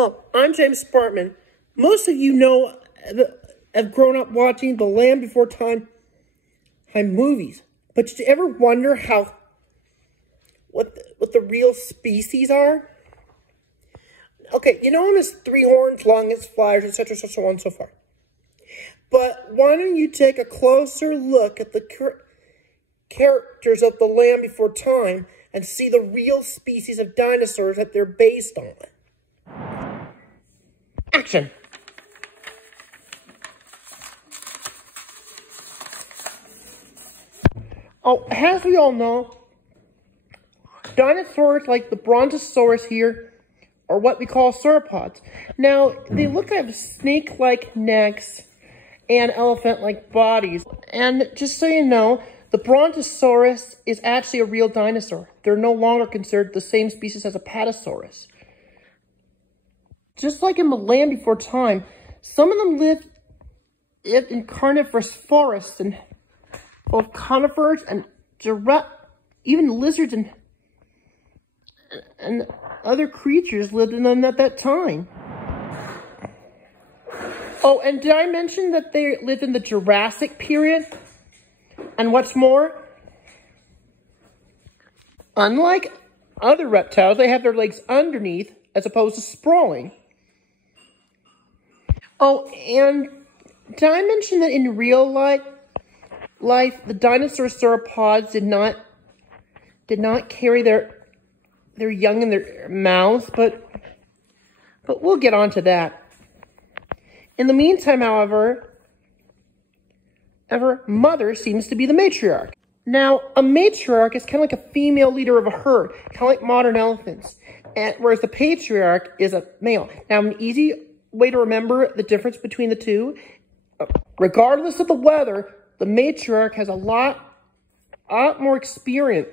Oh, I'm James Spartman. Most of you know, have grown up watching the Land Before Time movies. But did you ever wonder what the real species are? Okay, you know them as three horns, longest flyers, etc., so on and so forth. But why don't you take a closer look at the characters of the Land Before Time and see the real species of dinosaurs that they're based on? Action! Oh, as we all know, dinosaurs like the brontosaurus here are what we call sauropods. Now, they look like snake-like necks and elephant-like bodies. And just so you know, the brontosaurus is actually a real dinosaur. They're no longer considered the same species as apatosaurus. Just like in the Land Before Time, some of them live in carnivorous forests, and both conifers and even lizards and other creatures lived in them at that time. Oh, and did I mention that they lived in the Jurassic period? And what's more, unlike other reptiles, they have their legs underneath as opposed to sprawling. Oh, and did I mention that in real life, the dinosaur sauropods did not carry their young in their mouths, but we'll get on to that. In the meantime, however, mother seems to be the matriarch. Now, a matriarch is kind of like a female leader of a herd, kind of like modern elephants, whereas the patriarch is a male. Now, an easy way to remember the difference between the two, regardless of the weather, the matriarch has a lot more experience.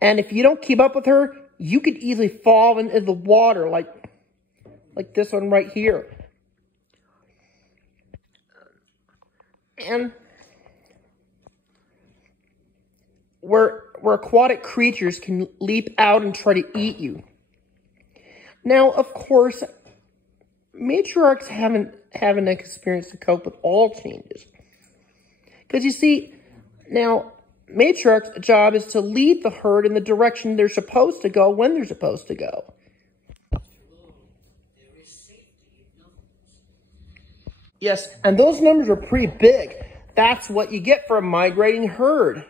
And if you don't keep up with her, you could easily fall into the water like this one right here. And where aquatic creatures can leap out and try to eat you. Now, of course, matriarchs haven't experience to cope with all changes. Because you see, now, matriarch's job is to lead the herd in the direction they're supposed to go when they're supposed to go. Yes, and those numbers are pretty big. That's what you get for a migrating herd.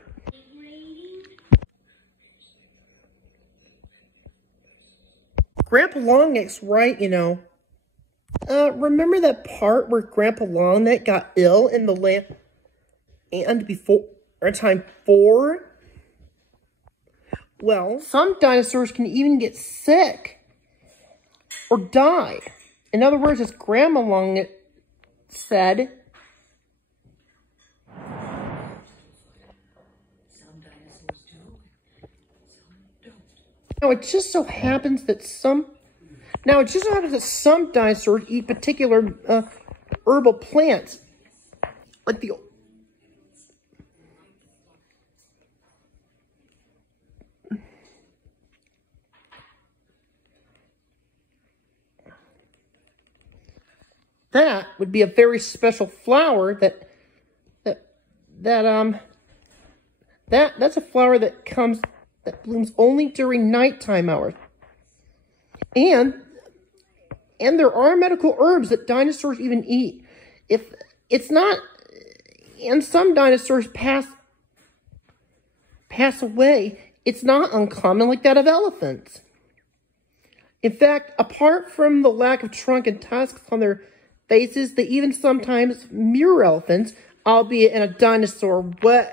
Grandpa Longneck's right, you know. Remember that part where Grandpa Longneck got ill in the land before time 4? Well, some dinosaurs can even get sick or die. In other words, as Grandma Longneck said, it just so happens that some dinosaurs eat particular herbal plants, like that would be a very special flower that's a flower that blooms only during nighttime hours. And there are medical herbs that dinosaurs even eat. And some dinosaurs pass away. It's not uncommon like that of elephants. In fact, apart from the lack of trunk and tusks on their faces, they even sometimes mirror elephants, albeit in a dinosaur way.